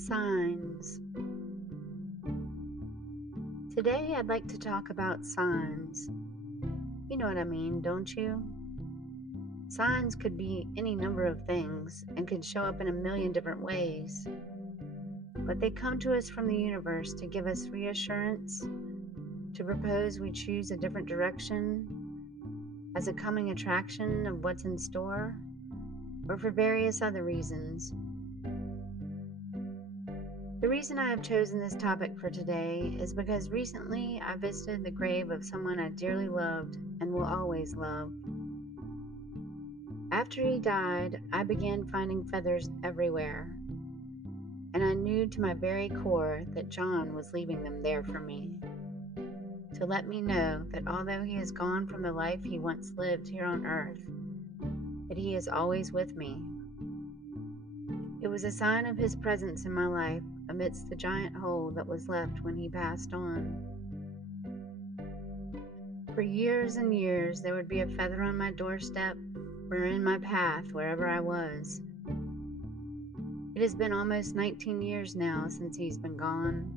Signs. Today I'd like to talk about signs. You know what I mean, don't you? Signs could be any number of things and can show up in a million different ways, but they come to us from the universe to give us reassurance, to propose we choose a different direction, as a coming attraction of what's in store, or for various other reasons. The reason I have chosen this topic for today is because recently I visited the grave of someone I dearly loved and will always love. After he died, I began finding feathers everywhere, and I knew to my very core that John was leaving them there for me, to let me know that although he is gone from the life he once lived here on earth, that he is always with me. It was a sign of his presence in my life amidst the giant hole that was left when he passed on. For years and years, there would be a feather on my doorstep or in my path wherever I was. It has been almost 19 years now since he's been gone,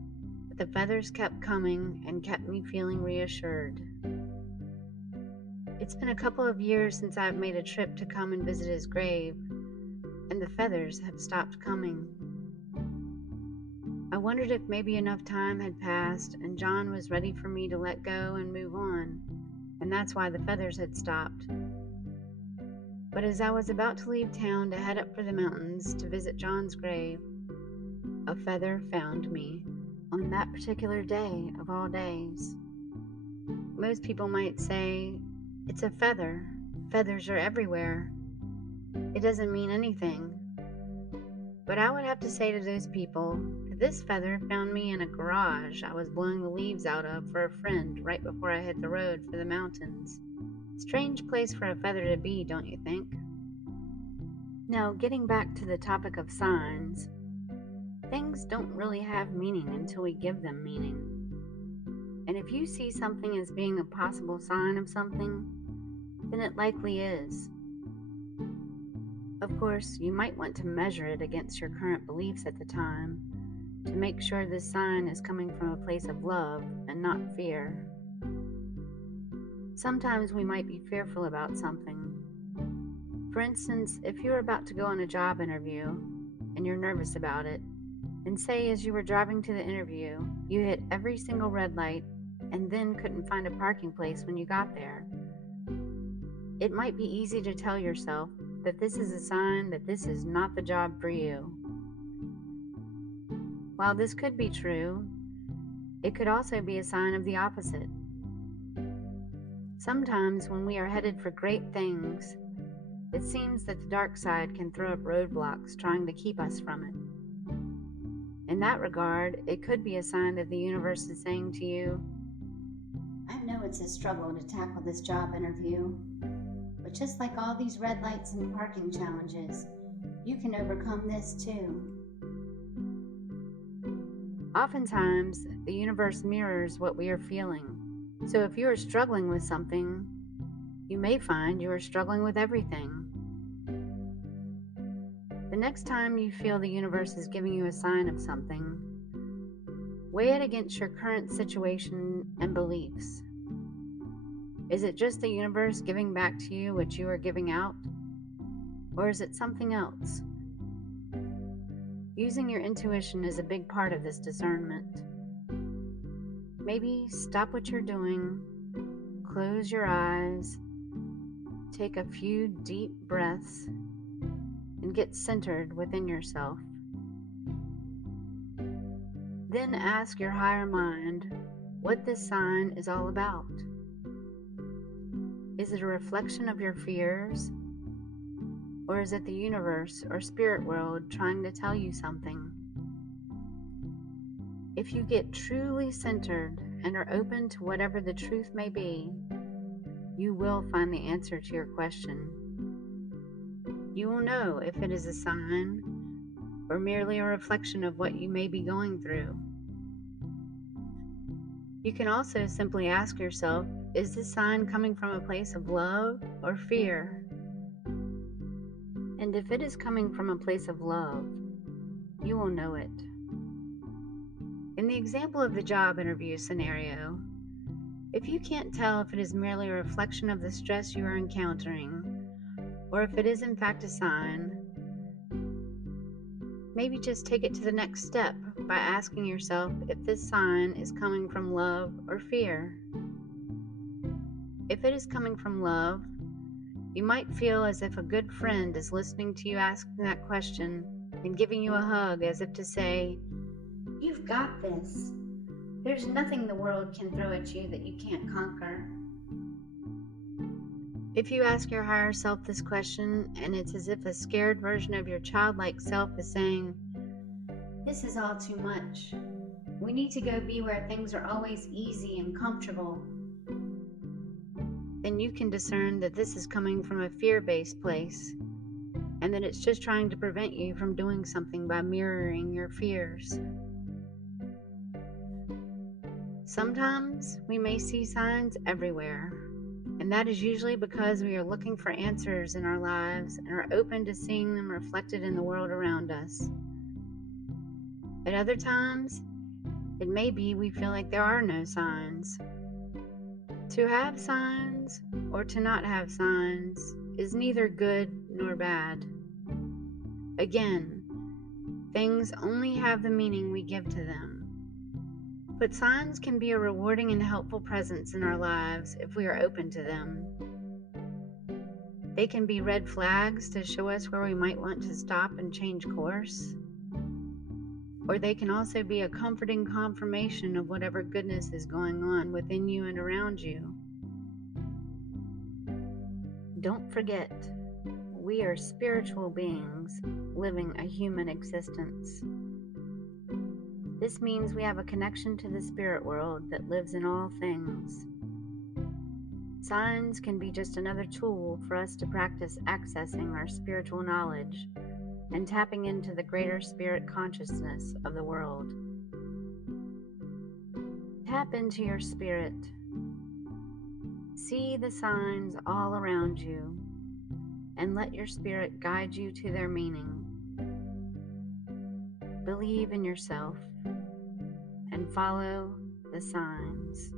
but the feathers kept coming and kept me feeling reassured. It's been a couple of years since I've made a trip to come and visit his grave, and the feathers have stopped coming. I wondered if maybe enough time had passed and John was ready for me to let go and move on, and that's why the feathers had stopped. But as I was about to leave town to head up for the mountains to visit John's grave, a feather found me on that particular day of all days. Most people might say, it's a feather. Feathers are everywhere. It doesn't mean anything. But I would have to say to those people that this feather found me in a garage I was blowing the leaves out of for a friend right before I hit the road for the mountains. Strange place for a feather to be, don't you think? Now, getting back to the topic of signs, things don't really have meaning until we give them meaning. And if you see something as being a possible sign of something, then it likely is. Of course, you might want to measure it against your current beliefs at the time to make sure this sign is coming from a place of love and not fear. Sometimes we might be fearful about something. For instance, if you're about to go on a job interview and you're nervous about it, and say as you were driving to the interview, you hit every single red light and then couldn't find a parking place when you got there, it might be easy to tell yourself that this is a sign that this is not the job for you. While this could be true, it could also be a sign of the opposite. Sometimes when we are headed for great things, it seems that the dark side can throw up roadblocks trying to keep us from it. In that regard, it could be a sign that the universe is saying to you, I know it's a struggle to tackle this job interview, but just like all these red lights and parking challenges, you can overcome this too. Oftentimes, the universe mirrors what we are feeling. So if you are struggling with something, you may find you are struggling with everything. The next time you feel the universe is giving you a sign of something, weigh it against your current situation and beliefs. Is it just the universe giving back to you what you are giving out? Or is it something else? Using your intuition is a big part of this discernment. Maybe stop what you're doing, close your eyes, take a few deep breaths, and get centered within yourself. Then ask your higher mind what this sign is all about. Is it a reflection of your fears? Or is it the universe or spirit world trying to tell you something? If you get truly centered and are open to whatever the truth may be, you will find the answer to your question. You will know if it is a sign or merely a reflection of what you may be going through. You can also simply ask yourself, is this sign coming from a place of love or fear? And if it is coming from a place of love, you will know it. In the example of the job interview scenario, if you can't tell if it is merely a reflection of the stress you are encountering, or if it is in fact a sign, maybe just take it to the next step by asking yourself if this sign is coming from love or fear. If it is coming from love, you might feel as if a good friend is listening to you asking that question and giving you a hug as if to say, "You've got this. There's nothing the world can throw at you that you can't conquer." If you ask your higher self this question and it's as if a scared version of your childlike self is saying, "This is all too much. We need to go be where things are always easy and comfortable," then you can discern that this is coming from a fear-based place and that it's just trying to prevent you from doing something by mirroring your fears. Sometimes we may see signs everywhere, and that is usually because we are looking for answers in our lives and are open to seeing them reflected in the world around us. At other times, it may be we feel like there are no signs. To have signs or to not have signs is neither good nor bad. Again, things only have the meaning we give to them. But signs can be a rewarding and helpful presence in our lives if we are open to them. They can be red flags to show us where we might want to stop and change course. Or they can also be a comforting confirmation of whatever goodness is going on within you and around you. Don't forget, we are spiritual beings living a human existence. This means we have a connection to the spirit world that lives in all things. Signs can be just another tool for us to practice accessing our spiritual knowledge and tapping into the greater spirit consciousness of the world. Tap into your spirit. See the signs all around you and let your spirit guide you to their meaning. Believe in yourself and follow the signs.